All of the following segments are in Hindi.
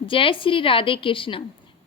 जय श्री राधे कृष्ण।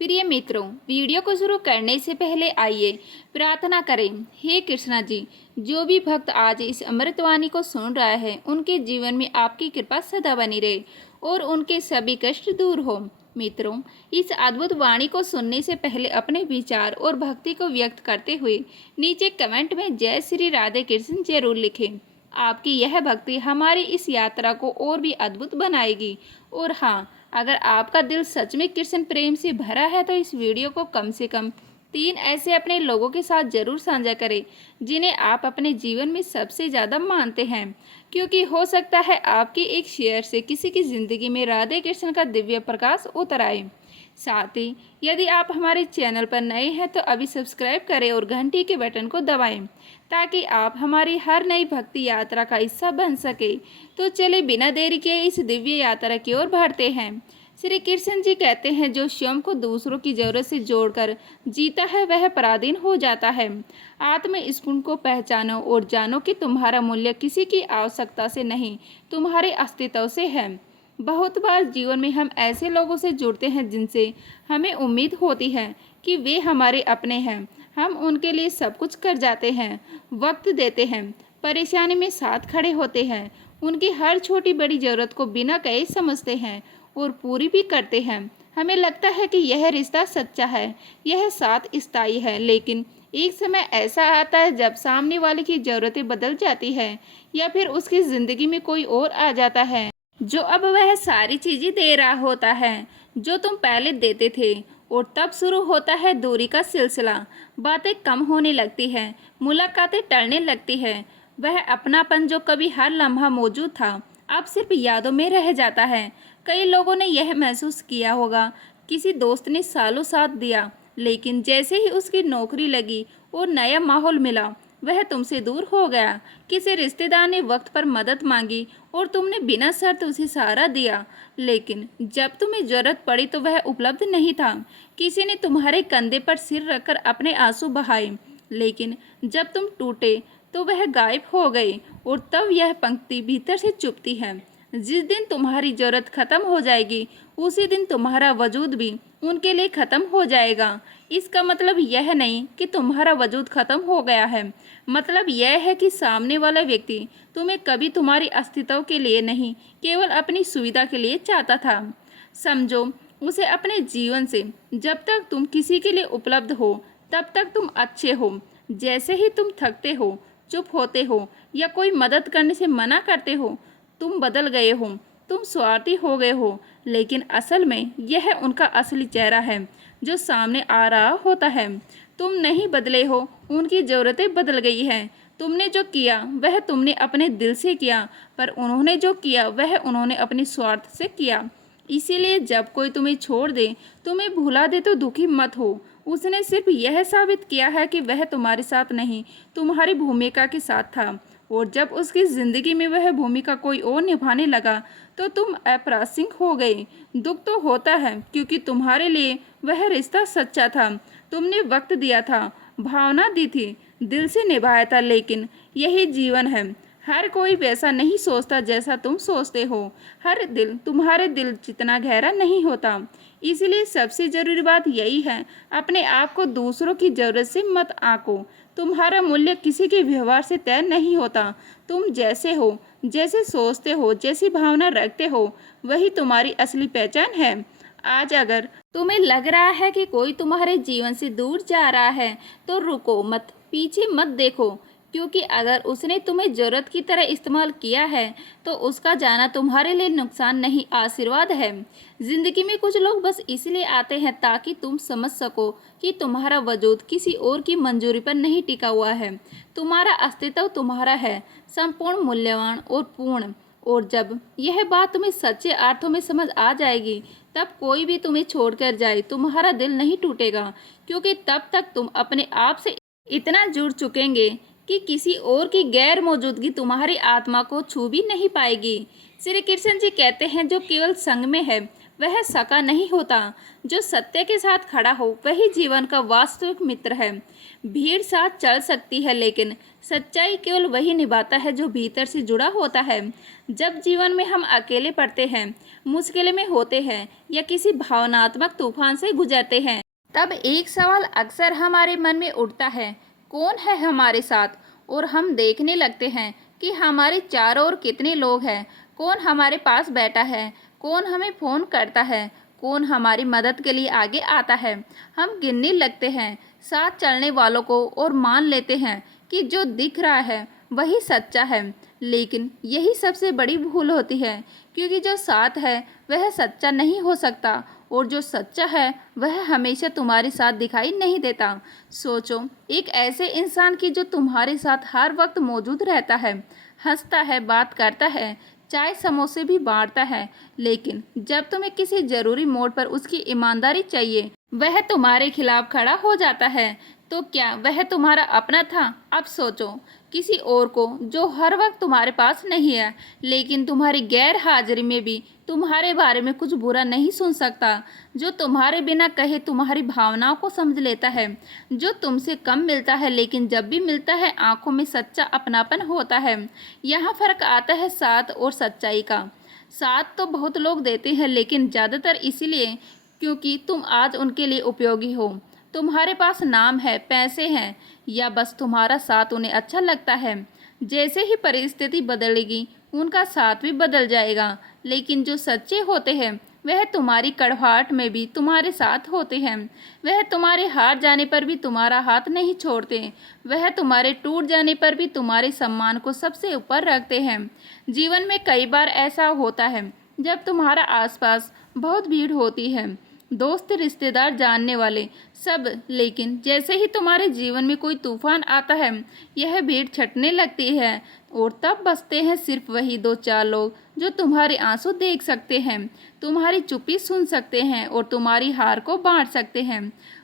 प्रिय मित्रों, वीडियो को शुरू करने से पहले आइए प्रार्थना करें। हे कृष्णा जी, जो भी भक्त आज इस अमृतवाणी को सुन रहा है, उनके जीवन में आपकी कृपा सदा बनी रहे और उनके सभी कष्ट दूर हो। मित्रों, इस अद्भुत वाणी को सुनने से पहले अपने विचार और भक्ति को व्यक्त करते हुए नीचे कमेंट में जय श्री राधे कृष्ण जरूर लिखें। आपकी यह भक्ति हमारी इस यात्रा को और भी अद्भुत बनाएगी। और हाँ, अगर आपका दिल सच में कृष्ण प्रेम से भरा है तो इस वीडियो को कम से कम 3 ऐसे अपने लोगों के साथ जरूर साझा करें जिन्हें आप अपने जीवन में सबसे ज़्यादा मानते हैं, क्योंकि हो सकता है आपकी एक शेयर से किसी की ज़िंदगी में राधे कृष्ण का दिव्य प्रकाश उतर आए। साथ ही यदि आप हमारे चैनल पर नए हैं तो अभी सब्सक्राइब करें और घंटी के बटन को दबाएं ताकि आप हमारी हर नई भक्ति यात्रा का हिस्सा बन सके। तो चले बिना देरी के इस दिव्य यात्रा की ओर बढ़ते हैं। श्री कृष्ण जी कहते हैं, जो स्वयं को दूसरों की जरूरत से जोड़कर जीता है वह पराधीन हो जाता है। आत्म स्फुरण को पहचानो और जानो कि तुम्हारा मूल्य किसी की आवश्यकता से नहीं, तुम्हारे अस्तित्व से है। बहुत बार जीवन में हम ऐसे लोगों से जुड़ते हैं जिनसे हमें उम्मीद होती है कि वे हमारे अपने हैं। हम उनके लिए सब कुछ कर जाते हैं, वक्त देते हैं, परेशानी में साथ खड़े होते हैं, उनकी हर छोटी बड़ी ज़रूरत को बिना कहे समझते हैं और पूरी भी करते हैं। हमें लगता है कि यह रिश्ता सच्चा है, यह साथ स्थायी है, लेकिन एक समय ऐसा आता है जब सामने वाले की ज़रूरतें बदल जाती है या फिर उसकी ज़िंदगी में कोई और आ जाता है जो अब वह सारी चीज़ें दे रहा होता है जो तुम पहले देते थे। और तब शुरू होता है दूरी का सिलसिला। बातें कम होने लगती हैं, मुलाकातें टलने लगती हैं। वह अपनापन जो कभी हर लम्हा मौजूद था अब सिर्फ यादों में रह जाता है। कई लोगों ने यह महसूस किया होगा, किसी दोस्त ने सालों साथ दिया, लेकिन जैसे ही उसकी नौकरी लगी और नया माहौल मिला वह तुमसे दूर हो गया। किसी रिश्तेदार ने वक्त पर मदद मांगी और तुमने बिना शर्त उसे सहारा दिया, लेकिन जब तुम्हें जरूरत पड़ी तो वह उपलब्ध नहीं था। किसी ने तुम्हारे कंधे पर सिर रखकर अपने आंसू बहाए, लेकिन जब तुम टूटे तो वह गायब हो गए। और तब यह पंक्ति भीतर से चुभती है, जिस दिन तुम्हारी जरूरत खत्म हो जाएगी उसी दिन तुम्हारा वजूद भी उनके लिए खत्म हो जाएगा। इसका मतलब यह नहीं कि तुम्हारा वजूद खत्म हो गया है, मतलब यह है कि सामने वाला व्यक्ति तुम्हें कभी तुम्हारी अस्तित्व के लिए नहीं, केवल अपनी सुविधा के लिए चाहता था। समझो उसे अपने जीवन से। जब तक तुम किसी के लिए उपलब्ध हो तब तक तुम अच्छे हो। जैसे ही तुम थकते हो, चुप होते हो या कोई मदद करने से मना करते हो, तुम बदल गए हो, तुम स्वार्थी हो गए हो। लेकिन असल में यह उनका असली चेहरा है जो सामने आ रहा होता है। तुम नहीं बदले हो, उनकी ज़रूरतें बदल गई हैं। तुमने जो किया वह तुमने अपने दिल से किया, पर उन्होंने जो किया वह उन्होंने अपने स्वार्थ से किया। इसीलिए जब कोई तुम्हें छोड़ दे, तुम्हें भुला दे तो दुखी मत हो। उसने सिर्फ यह साबित किया है कि वह तुम्हारे साथ नहीं, तुम्हारी भूमिका के साथ था। और जब उसकी ज़िंदगी में वह भूमिका कोई और निभाने लगा तो तुम अप्रासंगिक हो गए। दुख तो होता है क्योंकि तुम्हारे लिए वह रिश्ता सच्चा था। तुमने वक्त दिया था, भावना दी थी, दिल से निभाया था, लेकिन यही जीवन है। हर कोई वैसा नहीं सोचता जैसा तुम सोचते हो। हर दिल तुम्हारे दिल जितना गहरा नहीं होता। इसलिए सबसे ज़रूरी बात यही है, अपने आप को दूसरों की ज़रूरत से मत आंको। तुम्हारा मूल्य किसी के व्यवहार से तय नहीं होता। तुम जैसे हो, जैसे सोचते हो, जैसी भावना रखते हो, वही तुम्हारी असली पहचान है। आज अगर तुम्हें लग रहा है कि कोई तुम्हारे जीवन से दूर जा रहा है तो रुको मत, पीछे मत देखो, क्योंकि अगर उसने तुम्हें ज़रूरत की तरह इस्तेमाल किया है तो उसका जाना तुम्हारे लिए नुकसान नहीं, आशीर्वाद है। ज़िंदगी में कुछ लोग बस इसलिए आते हैं ताकि तुम समझ सको कि तुम्हारा वजूद किसी और की मंजूरी पर नहीं टिका हुआ है। तुम्हारा अस्तित्व तुम्हारा है, संपूर्ण, मूल्यवान और पूर्ण। और जब यह बात तुम्हें सच्चे अर्थों में समझ आ जाएगी तब कोई भी तुम्हें छोड़कर जाए तुम्हारा दिल नहीं टूटेगा, क्योंकि तब तक तुम अपने आप से इतना जुड़ चुकेंगे कि किसी और की गैर मौजूदगी तुम्हारी आत्मा को छू भी नहीं पाएगी। श्री कृष्ण जी कहते हैं, जो केवल संग में है वह सका नहीं होता। जो सत्य के साथ खड़ा हो वही जीवन का वास्तविक मित्र है। भीड़ साथ चल सकती है, लेकिन सच्चाई केवल वही निभाता है जो भीतर से जुड़ा होता है। जब जीवन में हम अकेले पड़ते हैं, मुश्किल में होते हैं या किसी भावनात्मक तूफान से गुजरते हैं, तब एक सवाल अक्सर हमारे मन में उठता है, कौन है हमारे साथ? और हम देखने लगते हैं कि हमारे चारों ओर कितने लोग हैं, कौन हमारे पास बैठा है, कौन हमें फ़ोन करता है, कौन हमारी मदद के लिए आगे आता है। हम गिनने लगते हैं साथ चलने वालों को और मान लेते हैं कि जो दिख रहा है वही सच्चा है। लेकिन यही सबसे बड़ी भूल होती है, क्योंकि जो साथ है वह सच्चा नहीं हो सकता और जो सच्चा है वह हमेशा तुम्हारे साथ दिखाई नहीं देता। सोचो एक ऐसे इंसान की जो तुम्हारे साथ हर वक्त मौजूद रहता है, हंसता है, बात करता है, चाय समोसे भी बांटता है, लेकिन जब तुम्हें किसी जरूरी मोड़ पर उसकी ईमानदारी चाहिए, वह तुम्हारे खिलाफ खड़ा हो जाता है। तो क्या वह तुम्हारा अपना था? अब सोचो किसी और को जो हर वक्त तुम्हारे पास नहीं है, लेकिन तुम्हारी गैर हाजिरी में भी तुम्हारे बारे में कुछ बुरा नहीं सुन सकता, जो तुम्हारे बिना कहे तुम्हारी भावनाओं को समझ लेता है, जो तुमसे कम मिलता है लेकिन जब भी मिलता है आंखों में सच्चा अपनापन होता है। यहाँ फर्क आता है साथ और सच्चाई का। साथ तो बहुत लोग देते हैं, लेकिन ज़्यादातर इसीलिए क्योंकि तुम आज उनके लिए उपयोगी हो। तुम्हारे पास नाम है, पैसे हैं, या बस तुम्हारा साथ उन्हें अच्छा लगता है। जैसे ही परिस्थिति बदलेगी उनका साथ भी बदल जाएगा, लेकिन जो सच्चे होते हैं वह तुम्हारी कड़वाहट में भी तुम्हारे साथ होते हैं। वह तुम्हारे हार जाने पर भी तुम्हारा हाथ नहीं छोड़ते। वह तुम्हारे टूट जाने पर भी तुम्हारे सम्मान को सबसे ऊपर रखते हैं। जीवन में कई बार ऐसा होता है जब तुम्हारा आसपास बहुत भीड़ होती है, दोस्त, रिश्तेदार, जानने वाले सब, लेकिन जैसे ही तुम्हारे जीवन में कोई तूफान आता है यह भीड़ छटने लगती है और तब बचते हैं सिर्फ वही दो चार लोग जो तुम्हारे आंसू देख सकते हैं, तुम्हारी चुप्पी सुन सकते हैं और तुम्हारी हार को बांट सकते हैं।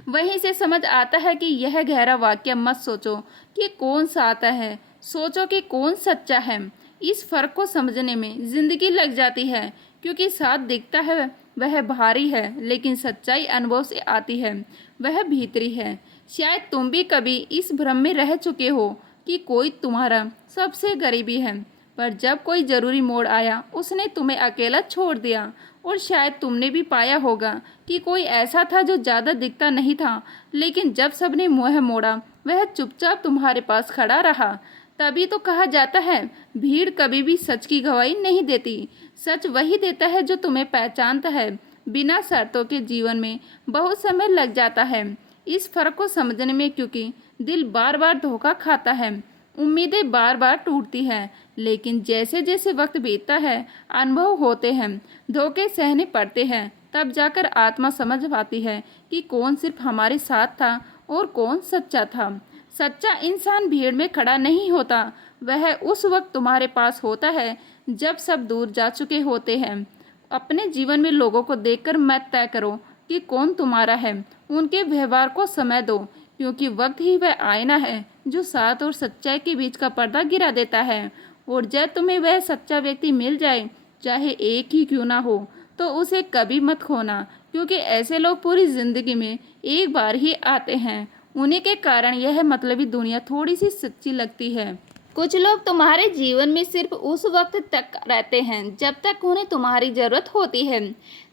वहीं से समझ आता है कि यह गहरा वाक्य मत सोचो कि कौन सा आता है, सोचो कि कौन सच्चा है। इस फर्क को समझने में जिंदगी लग जाती है, क्योंकि साथ दिखता है वह भारी है, लेकिन सच्चाई अनुभव से आती है, वह भीतरी है। शायद तुम भी कभी इस भ्रम में रह चुके हो कि कोई तुम्हारा सबसे करीबी है, पर जब कोई ज़रूरी मोड़ आया उसने तुम्हें अकेला छोड़ दिया। और शायद तुमने भी पाया होगा कि कोई ऐसा था जो ज़्यादा दिखता नहीं था, लेकिन जब सबने मुँह मोड़ा वह चुपचाप तुम्हारे पास खड़ा रहा। तभी तो कहा जाता है भीड़ कभी भी सच की गवाही नहीं देती। सच वही देता है जो तुम्हें पहचानता है बिना शर्तों के। जीवन में बहुत समय लग जाता है इस फर्क को समझने में, क्योंकि दिल बार बार धोखा खाता है, उम्मीदें बार बार टूटती हैं, लेकिन जैसे जैसे वक्त बीतता है, अनुभव होते हैं, धोखे सहने पड़ते हैं, तब जाकर आत्मा समझ पाती है कि कौन सिर्फ हमारे साथ था और कौन सच्चा था। सच्चा इंसान भीड़ में खड़ा नहीं होता, वह उस वक्त तुम्हारे पास होता है जब सब दूर जा चुके होते हैं। अपने जीवन में लोगों को देखकर मत तय करो कि कौन तुम्हारा है, उनके व्यवहार को समय दो, क्योंकि वक्त ही वह आईना है जो साथ और सच्चाई के बीच का पर्दा गिरा देता है। और जब तुम्हें वह सच्चा व्यक्ति मिल जाए, चाहे एक ही क्यों ना हो, तो उसे कभी मत खोना, क्योंकि ऐसे लोग पूरी जिंदगी में एक बार ही आते हैं। उन्हीं के कारण यह मतलबी दुनिया थोड़ी सी सच्ची लगती है। कुछ लोग तुम्हारे जीवन में सिर्फ उस वक्त तक रहते हैं जब तक उन्हें तुम्हारी ज़रूरत होती है।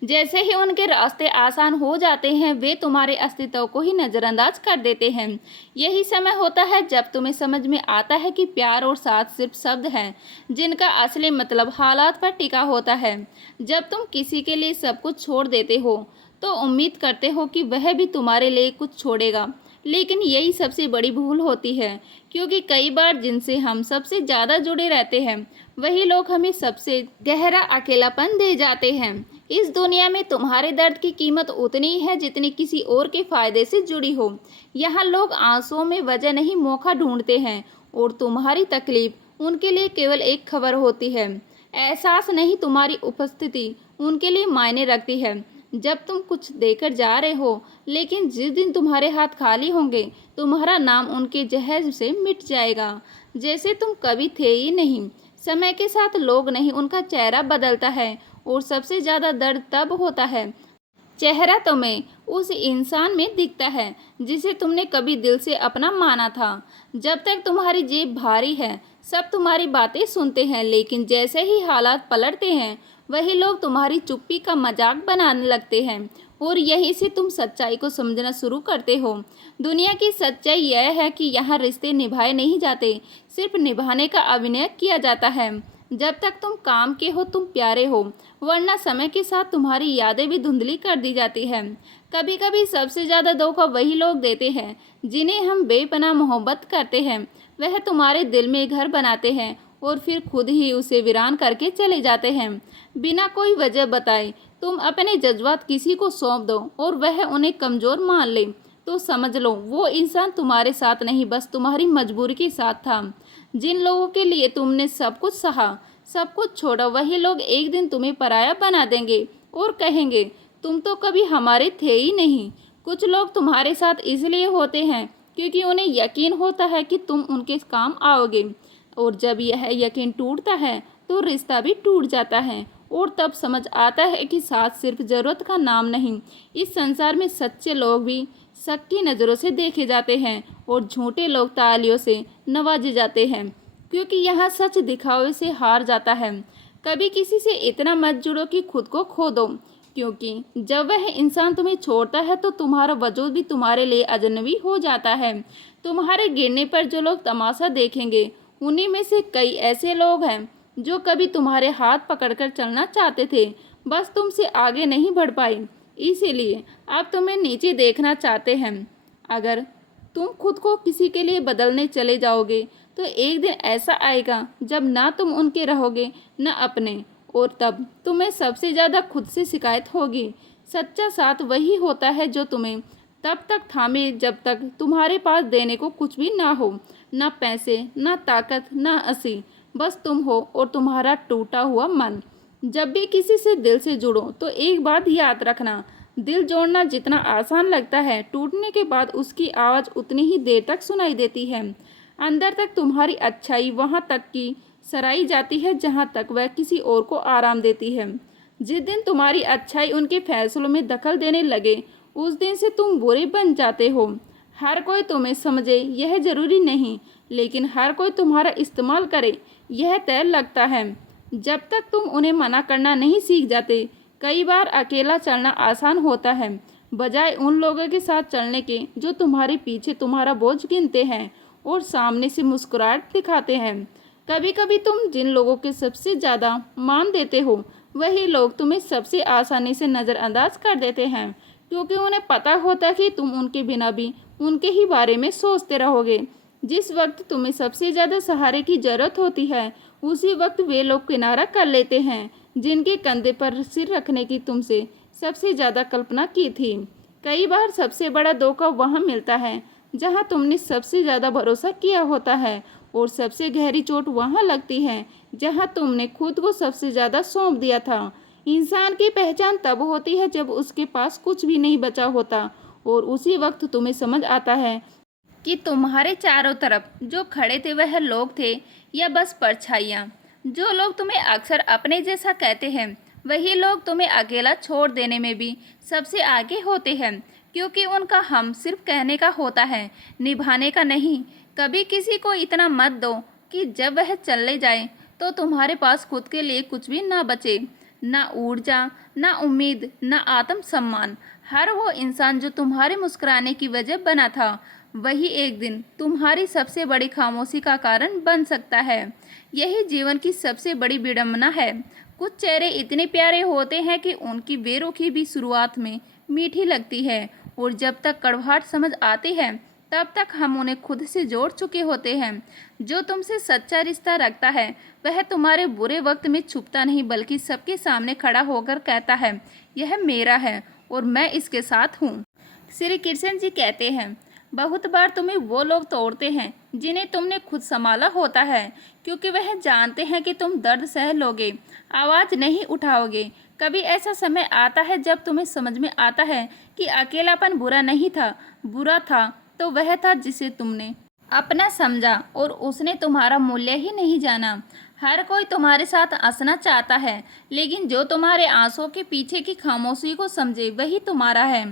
जैसे ही उनके रास्ते आसान हो जाते हैं, वे तुम्हारे अस्तित्व को ही नज़रअंदाज कर देते हैं। यही समय होता है जब तुम्हें समझ में आता है कि प्यार और साथ सिर्फ शब्द हैं, जिनका असली मतलब हालात पर टिका होता है। जब तुम किसी के लिए सब कुछ छोड़ देते हो तो उम्मीद करते हो कि वह भी तुम्हारे लिए कुछ छोड़ेगा, लेकिन यही सबसे बड़ी भूल होती है, क्योंकि कई बार जिनसे हम सबसे ज़्यादा जुड़े रहते हैं वही लोग हमें सबसे गहरा अकेलापन दे जाते हैं। इस दुनिया में तुम्हारे दर्द की कीमत उतनी ही है जितनी किसी और के फायदे से जुड़ी हो। यहाँ लोग आंसुओं में वजह नहीं, मौका ढूंढते हैं, और तुम्हारी तकलीफ उनके लिए केवल एक खबर होती है। एहसास नहीं, तुम्हारी उपस्थिति उनके लिए मायने रखती है। जब तुम कुछ देकर जा रहे हो, लेकिन जिस दिन तुम्हारे हाथ खाली होंगे, तुम्हारा नाम उनके जहर से मिट जाएगा, जैसे तुम कभी थे ही नहीं। समय के साथ लोग नहीं, उनका चेहरा बदलता है और सबसे ज़्यादा दर्द तब होता है चेहरा तुम्हें उस इंसान में दिखता है जिसे तुमने कभी दिल से अपना माना था। जब तक तुम्हारी जेब भारी है, सब तुम्हारी बातें सुनते हैं, लेकिन जैसे ही हालात पलटते हैं, वही लोग तुम्हारी चुप्पी का मजाक बनाने लगते हैं और यहीं से तुम सच्चाई को समझना शुरू करते हो। दुनिया की सच्चाई यह है कि यहाँ रिश्ते निभाए नहीं जाते, सिर्फ निभाने का अभिनय किया जाता है। जब तक तुम काम के हो तुम प्यारे हो, वरना समय के साथ तुम्हारी यादें भी धुंधली कर दी जाती हैं। कभी कभी सबसे ज़्यादा धोखा वही लोग देते हैं जिन्हें हम बेपनाह मोहब्बत करते हैं। वह तुम्हारे दिल में घर बनाते हैं और फिर खुद ही उसे वीरान करके चले जाते हैं बिना कोई वजह बताए। तुम अपने जज्बात किसी को सौंप दो और वह उन्हें कमज़ोर मान ले तो समझ लो वो इंसान तुम्हारे साथ नहीं, बस तुम्हारी मजबूरी के साथ था। जिन लोगों के लिए तुमने सब कुछ सहा, सब कुछ छोड़ा, वही लोग एक दिन तुम्हें पराया बना देंगे और कहेंगे तुम तो कभी हमारे थे ही नहीं। कुछ लोग तुम्हारे साथ इसलिए होते हैं क्योंकि उन्हें यकीन होता है कि तुम उनके काम आओगे, और जब यह यकीन टूटता है तो रिश्ता भी टूट जाता है और तब समझ आता है कि साथ सिर्फ ज़रूरत का नाम नहीं, इस संसार में सच्चे लोग भी शक की नज़रों से देखे जाते हैं और झूठे लोग तालियों से नवाजे जाते हैं, क्योंकि यहाँ सच दिखावे से हार जाता है। कभी किसी से इतना मत जुड़ो कि खुद को खो दो, क्योंकि जब वह इंसान तुम्हें छोड़ता है तो तुम्हारा वजूद भी तुम्हारे लिए अजनबी हो जाता है। तुम्हारे गिरने पर जो लोग तमाशा देखेंगे, उन्हीं में से कई ऐसे लोग हैं जो कभी तुम्हारे हाथ पकड़कर चलना चाहते थे, बस तुमसे आगे नहीं बढ़ पाए, इसीलिए आप तुम्हें नीचे देखना चाहते हैं। अगर तुम खुद को किसी के लिए बदलने चले जाओगे तो एक दिन ऐसा आएगा जब ना तुम उनके रहोगे न अपने, और तब तुम्हें सबसे ज़्यादा खुद से शिकायत होगी। सच्चा साथ वही होता है जो तुम्हें तब तक थामे जब तक तुम्हारे पास देने को कुछ भी ना हो, ना पैसे, ना ताकत, ना हंसी, बस तुम हो और तुम्हारा टूटा हुआ मन। जब भी किसी से दिल से जुड़ो तो एक बात याद रखना, दिल जोड़ना जितना आसान लगता है, टूटने के बाद उसकी आवाज़ उतनी ही देर तक सुनाई देती है। अंदर तक तुम्हारी अच्छाई वहाँ तक की सराही जाती है जहाँ तक वह किसी और को आराम देती है। जिस दिन तुम्हारी अच्छाई उनके फैसलों में दखल देने लगे, उस दिन से तुम बुरे बन जाते हो। हर कोई तुम्हें समझे यह ज़रूरी नहीं, लेकिन हर कोई तुम्हारा इस्तेमाल करे यह तय लगता है। जब तक तुम उन्हें मना करना नहीं सीख जाते, कई बार अकेला चलना आसान होता है बजाय उन लोगों के साथ चलने के जो तुम्हारे पीछे तुम्हारा बोझ गिनते हैं और सामने से मुस्कुराहट दिखाते हैं। कभी कभी तुम जिन लोगों के सबसे ज़्यादा मान देते हो, वही लोग तुम्हें सबसे आसानी से नज़रअंदाज कर देते हैं, क्योंकि उन्हें पता होता है कि तुम उनके बिना भी उनके ही बारे में सोचते रहोगे। जिस वक्त तुम्हें सबसे ज़्यादा सहारे की ज़रूरत होती है, उसी वक्त वे लोग किनारा कर लेते हैं जिनके कंधे पर सिर रखने की तुमसे सबसे ज़्यादा कल्पना की थी। कई बार सबसे बड़ा धोखा वहाँ मिलता है जहाँ तुमने सबसे ज़्यादा भरोसा किया होता है, और सबसे गहरी चोट वहाँ लगती है जहाँ तुमने खुद को सबसे ज़्यादा सौंप दिया था। इंसान की पहचान तब होती है जब उसके पास कुछ भी नहीं बचा होता, और उसी वक्त तुम्हें समझ आता है कि तुम्हारे चारों तरफ जो खड़े थे वह लोग थे या बस परछाइयाँ। जो लोग तुम्हें अक्सर अपने जैसा कहते हैं, वही लोग तुम्हें अकेला छोड़ देने में भी सबसे आगे होते हैं, क्योंकि उनका हम सिर्फ कहने का होता है, निभाने का नहीं। कभी किसी को इतना मत दो कि जब वह चले जाए तो तुम्हारे पास खुद के लिए कुछ भी ना बचे, ना ऊर्जा, ना उम्मीद, ना आत्मसम्मान। हर वो इंसान जो तुम्हारे मुस्कुराने की वजह बना था, वही एक दिन तुम्हारी सबसे बड़ी खामोशी का कारण बन सकता है। यही जीवन की सबसे बड़ी विडंबना है। कुछ चेहरे इतने प्यारे होते हैं कि उनकी बेरुखी भी शुरुआत में मीठी लगती है, और जब तक कड़वाहट समझ आती है तब तक हम उन्हें खुद से जोड़ चुके होते हैं। जो तुमसे सच्चा रिश्ता रखता है वह तुम्हारे बुरे वक्त में छुपता नहीं, बल्कि सबके सामने खड़ा होकर कहता है, यह मेरा है और मैं इसके साथ हूँ। श्री कृष्ण जी कहते हैं, बहुत बार तुम्हें वो लोग तोड़ते हैं जिन्हें तुमने खुद संभाला होता है, क्योंकि वह जानते हैं कि तुम दर्द सह लोगे, आवाज़ नहीं उठाओगे। कभी ऐसा समय आता है जब तुम्हें समझ में आता है कि अकेलापन बुरा नहीं था, बुरा था तो वह था जिसे तुमने अपना समझा और उसने तुम्हारा मूल्य ही नहीं जाना। हर कोई तुम्हारे साथ हंसना चाहता है, लेकिन जो तुम्हारे आंसुओं के पीछे की खामोशी को समझे वही तुम्हारा है।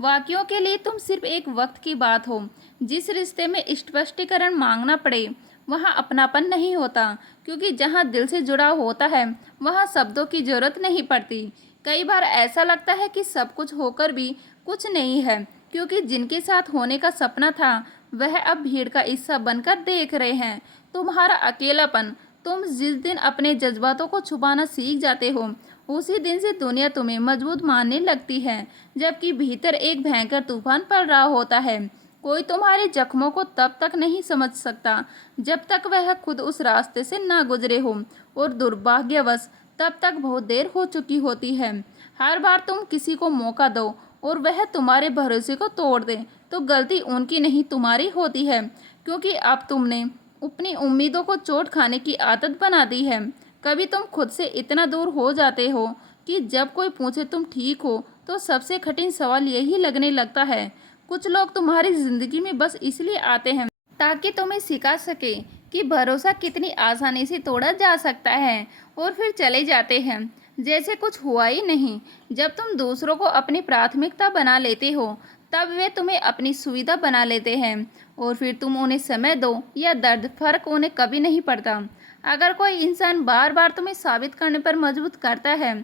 वाक्यों के लिए तुम सिर्फ एक वक्त की बात हो। जिस रिश्ते में स्पष्टीकरण मांगना पड़े वहाँ अपनापन नहीं होता, क्योंकि जहाँ दिल से जुड़ा होता है वहाँ शब्दों की जरूरत नहीं पड़ती। कई बार ऐसा लगता है कि सब कुछ होकर भी कुछ नहीं है, क्योंकि जिनके साथ होने का सपना था वह अब भीड़ का हिस्सा बनकर देख रहे हैं। तुम्हारा अकेलापन, तुम जिस दिन अपने जज्बातों को छुपाना सीख जाते हो उसी दिन से दुनिया तुम्हें मजबूत मानने लगती है, जबकि भीतर एक भयंकर तूफान पड़ रहा होता है। कोई तुम्हारे जख्मों को तब तक नहीं समझ सकता जब तक वह खुद उस रास्ते से ना गुजरे हो, और दुर्भाग्यवश तब तक बहुत देर हो चुकी होती है। हर बार तुम किसी को मौका दो और वह तुम्हारे भरोसे को तोड़ दे तो गलती उनकी नहीं तुम्हारी होती है, क्योंकि अब तुमने अपनी उम्मीदों को चोट खाने की आदत बना दी है। कभी तुम खुद से इतना दूर हो जाते हो कि जब कोई पूछे तुम ठीक हो तो सबसे कठिन सवाल यही लगने लगता है। कुछ लोग तुम्हारी ज़िंदगी में बस इसलिए आते हैं ताकि तुम्हें सिखा सके कि भरोसा कितनी आसानी से तोड़ा जा सकता है, और फिर चले जाते हैं जैसे कुछ हुआ ही नहीं। जब तुम दूसरों को अपनी प्राथमिकता बना लेते हो तब वे तुम्हें अपनी सुविधा बना लेते हैं, और फिर तुम उन्हें समय दो या दर्द, फर्क उन्हें कभी नहीं पड़ता। अगर कोई इंसान बार बार तुम्हें साबित करने पर मजबूर करता है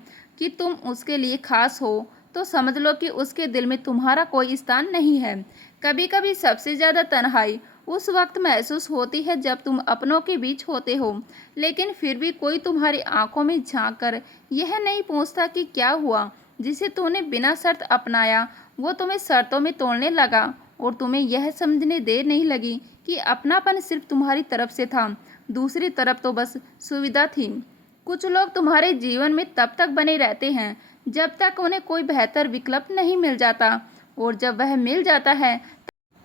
कि तुम उसके लिए खास हो तो समझ लो कि उसके दिल में तुम्हारा कोई स्थान नहीं है। कभी कभी सबसे ज़्यादा तन्हाई उस वक्त महसूस होती है जब तुम अपनों के बीच होते हो, लेकिन फिर भी कोई तुम्हारी आंखों में झांक कर यह नहीं पूछता कि क्या हुआ। जिसे तूने बिना शर्त अपनाया वो तुम्हें शर्तों में तोड़ने लगा, और तुम्हें यह समझने देर नहीं लगी कि अपनापन सिर्फ तुम्हारी तरफ से था, दूसरी तरफ तो बस सुविधा थी। कुछ लोग तुम्हारे जीवन में तब तक बने रहते हैं जब तक उन्हें कोई बेहतर विकल्प नहीं मिल जाता, और जब वह मिल जाता है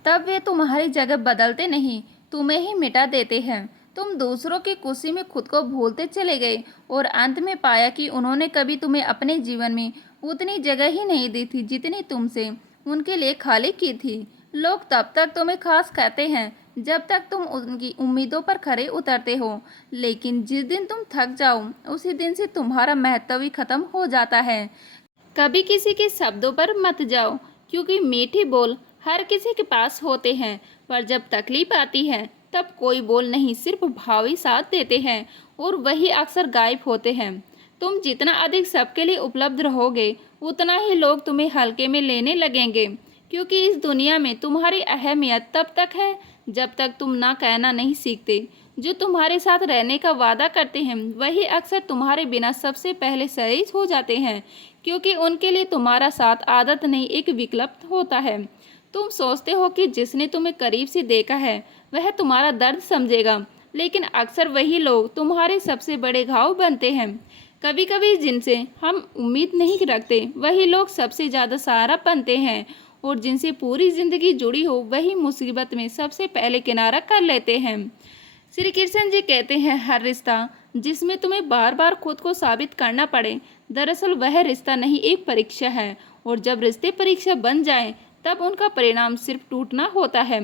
तब वे तुम्हारी जगह बदलते नहीं, तुम्हें ही मिटा देते हैं। तुम दूसरों की खुशी में खुद को भूलते चले गए और अंत में पाया कि उन्होंने कभी तुम्हें अपने जीवन में उतनी जगह ही नहीं दी थी जितनी तुमसे उनके लिए खाली की थी। लोग तब तक तुम्हें खास कहते हैं जब तक तुम उनकी उम्मीदों पर खरे उतरते हो, लेकिन जिस दिन तुम थक जाओ उसी दिन से तुम्हारा महत्व ही खत्म हो जाता है। कभी किसी के शब्दों पर मत जाओ, क्योंकि मीठे बोल हर किसी के पास होते हैं, पर जब तकलीफ आती है तब कोई बोल नहीं, सिर्फ भाव ही साथ देते हैं, और वही अक्सर गायब होते हैं। तुम जितना अधिक सबके लिए उपलब्ध रहोगे उतना ही लोग तुम्हें हल्के में लेने लगेंगे, क्योंकि इस दुनिया में तुम्हारी अहमियत तब तक है जब तक तुम ना कहना नहीं सीखते। जो तुम्हारे साथ रहने का वादा करते हैं वही अक्सर तुम्हारे बिना सबसे पहले शहीद हो जाते हैं, क्योंकि उनके लिए तुम्हारा साथ आदत नहीं एक विकल्प होता है। तुम सोचते हो कि जिसने तुम्हें करीब से देखा है वह तुम्हारा दर्द समझेगा, लेकिन अक्सर वही लोग तुम्हारे सबसे बड़े घाव बनते हैं। कभी कभी जिनसे हम उम्मीद नहीं रखते वही लोग सबसे ज़्यादा सहारा बनते हैं, और जिनसे पूरी ज़िंदगी जुड़ी हो वही मुसीबत में सबसे पहले किनारा कर लेते हैं। श्री कृष्ण जी कहते हैं, हर रिश्ता जिसमें तुम्हें बार बार खुद को साबित करना पड़े दरअसल वह रिश्ता नहीं एक परीक्षा है, और जब रिश्ते परीक्षा बन जाए तब उनका परिणाम सिर्फ टूटना होता है।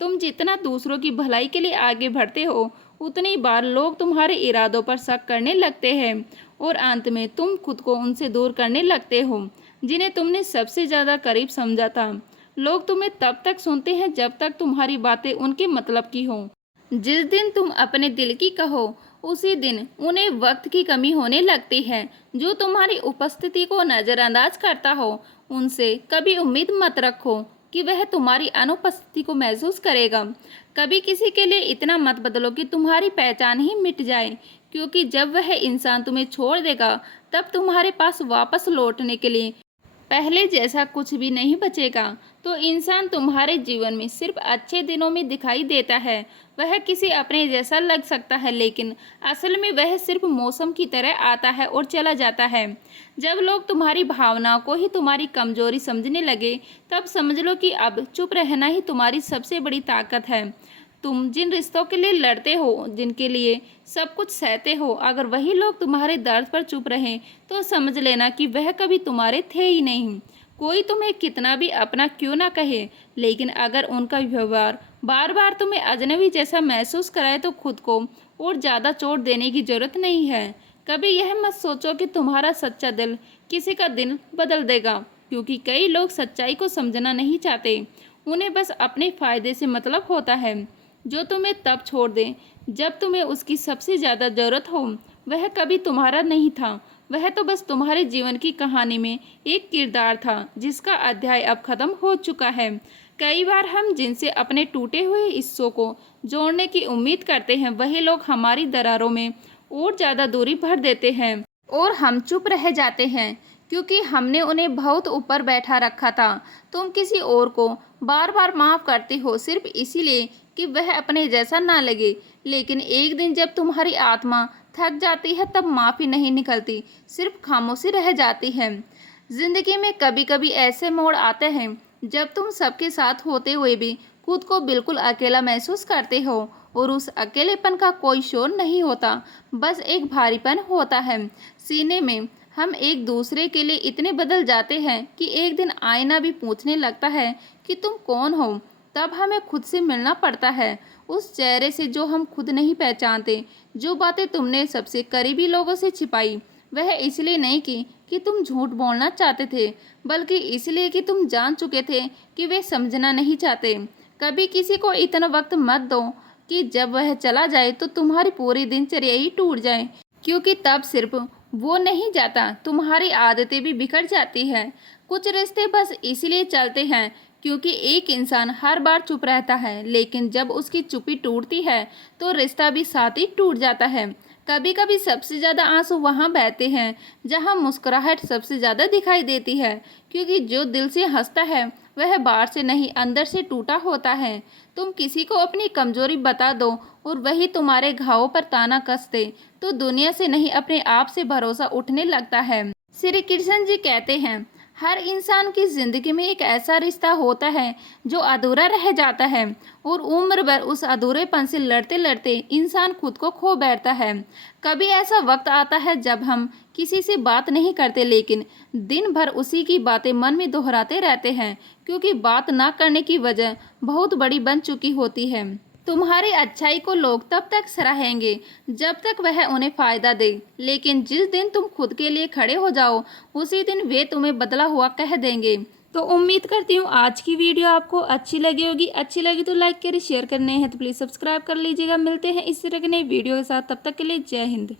तुम जितना दूसरों की भलाई के लिए आगे बढ़ते हो उतनी बार लोग तुम्हारे इरादों पर शक करने लगते हैं, और अंत में तुम खुद को उनसे दूर करने लगते हो जिन्हें तुमने सबसे ज़्यादा करीब समझा था। लोग तुम्हें तब तक सुनते हैं जब तक तुम्हारी बातें उनके मतलब की हो। जिस दिन तुम अपने दिल की कहो उसी दिन उन्हें वक्त की कमी होने लगती है। जो तुम्हारी उपस्थिति को नज़रअंदाज करता हो उनसे कभी उम्मीद मत रखो कि वह तुम्हारी अनुपस्थिति को महसूस करेगा। कभी किसी के लिए इतना मत बदलो कि तुम्हारी पहचान ही मिट जाए, क्योंकि जब वह इंसान तुम्हें छोड़ देगा तब तुम्हारे पास वापस लौटने के लिए पहले जैसा कुछ भी नहीं बचेगा। तो इंसान तुम्हारे जीवन में सिर्फ अच्छे दिनों में दिखाई देता है, वह किसी अपने जैसा लग सकता है, लेकिन असल में वह सिर्फ मौसम की तरह आता है और चला जाता है। जब लोग तुम्हारी भावनाओं को ही तुम्हारी कमजोरी समझने लगे तब समझ लो कि अब चुप रहना ही तुम्हारी सबसे बड़ी ताकत है। तुम जिन रिश्तों के लिए लड़ते हो, जिनके लिए सब कुछ सहते हो, अगर वही लोग तुम्हारे दर्द पर चुप रहें तो समझ लेना कि वह कभी तुम्हारे थे ही नहीं। कोई तुम्हें कितना भी अपना क्यों ना कहे, लेकिन अगर उनका व्यवहार बार बार तुम्हें अजनबी जैसा महसूस कराए तो खुद को और ज़्यादा चोट देने की ज़रूरत नहीं है। कभी यह मत सोचो कि तुम्हारा सच्चा दिल किसी का दिल बदल देगा, क्योंकि कई लोग सच्चाई को समझना नहीं चाहते। उन्हें बस अपने फ़ायदे से मतलब होता है। जो तुम्हें तब छोड़ दे जब तुम्हें उसकी सबसे ज़्यादा ज़रूरत हो, वह कभी तुम्हारा नहीं था। वह तो बस तुम्हारे जीवन की कहानी में एक किरदार था जिसका अध्याय अब खत्म हो चुका है। कई बार हम जिनसे अपने टूटे हुए हिस्सों को जोड़ने की उम्मीद करते हैं, वही लोग हमारी दरारों में और ज़्यादा दूरी भर देते हैं और हम चुप रह जाते हैं क्योंकि हमने उन्हें बहुत ऊपर बैठा रखा था। तुम किसी और को बार बार माफ़ करते हो सिर्फ इसीलिए कि वह अपने जैसा ना लगे, लेकिन एक दिन जब तुम्हारी आत्मा थक जाती है तब माफ़ी नहीं निकलती, सिर्फ खामोशी रह जाती है। जिंदगी में कभी कभी ऐसे मोड़ आते हैं जब तुम सबके साथ होते हुए भी खुद को बिल्कुल अकेला महसूस करते हो, और उस अकेलेपन का कोई शोर नहीं होता, बस एक भारीपन होता है सीने में। हम एक दूसरे के लिए इतने बदल जाते हैं कि एक दिन आईना भी पूछने लगता है कि तुम कौन हो। तब हमें खुद से मिलना पड़ता है, उस चेहरे से जो हम खुद नहीं पहचानते। जो बातें तुमने सबसे करीबी लोगों से छिपाई, वह इसलिए नहीं कि तुम झूठ बोलना चाहते थे, बल्कि इसलिए कि तुम जान चुके थे कि वे समझना नहीं चाहते। कभी किसी को इतना वक्त मत दो कि जब वह चला जाए तो तुम्हारी पूरी दिनचर्या ही टूट जाए, क्योंकि तब सिर्फ वो नहीं जाता, तुम्हारी आदतें भी बिखर जाती हैं। कुछ रिश्ते बस इसलिए चलते हैं क्योंकि एक इंसान हर बार चुप रहता है, लेकिन जब उसकी चुप्पी टूटती है तो रिश्ता भी साथ ही टूट जाता है। कभी कभी सबसे ज़्यादा आंसू वहाँ बहते हैं जहाँ मुस्कुराहट सबसे ज़्यादा दिखाई देती है, क्योंकि जो दिल से हंसता है वह बाहर से नहीं अंदर से टूटा होता है। तुम किसी को अपनी कमजोरी बता दो और वही तुम्हारे घावों पर ताना कस दे तो दुनिया से नहीं अपने आप से भरोसा उठने लगता है। श्री कृष्ण जी कहते हैं, हर इंसान की जिंदगी में एक ऐसा रिश्ता होता है जो अधूरा रह जाता है, और उम्र भर उस अधूरेपन से लड़ते लड़ते इंसान खुद को खो बैठता है। कभी ऐसा वक्त आता है जब हम किसी से बात नहीं करते, लेकिन दिन भर उसी की बातें मन में दोहराते रहते हैं, क्योंकि बात ना करने की वजह बहुत बड़ी बन चुकी होती है। तुम्हारी अच्छाई को लोग तब तक सराहेंगे जब तक वह उन्हें फायदा दे, लेकिन जिस दिन तुम खुद के लिए खड़े हो जाओ उसी दिन वे तुम्हें बदला हुआ कह देंगे। तो उम्मीद करती हूँ आज की वीडियो आपको अच्छी लगी होगी। अच्छी लगी तो लाइक करें, शेयर करने हैं तो प्लीज़ सब्सक्राइब कर लीजिएगा। मिलते हैं इस तरह के नए वीडियो के साथ, तब तक के लिए जय हिंद।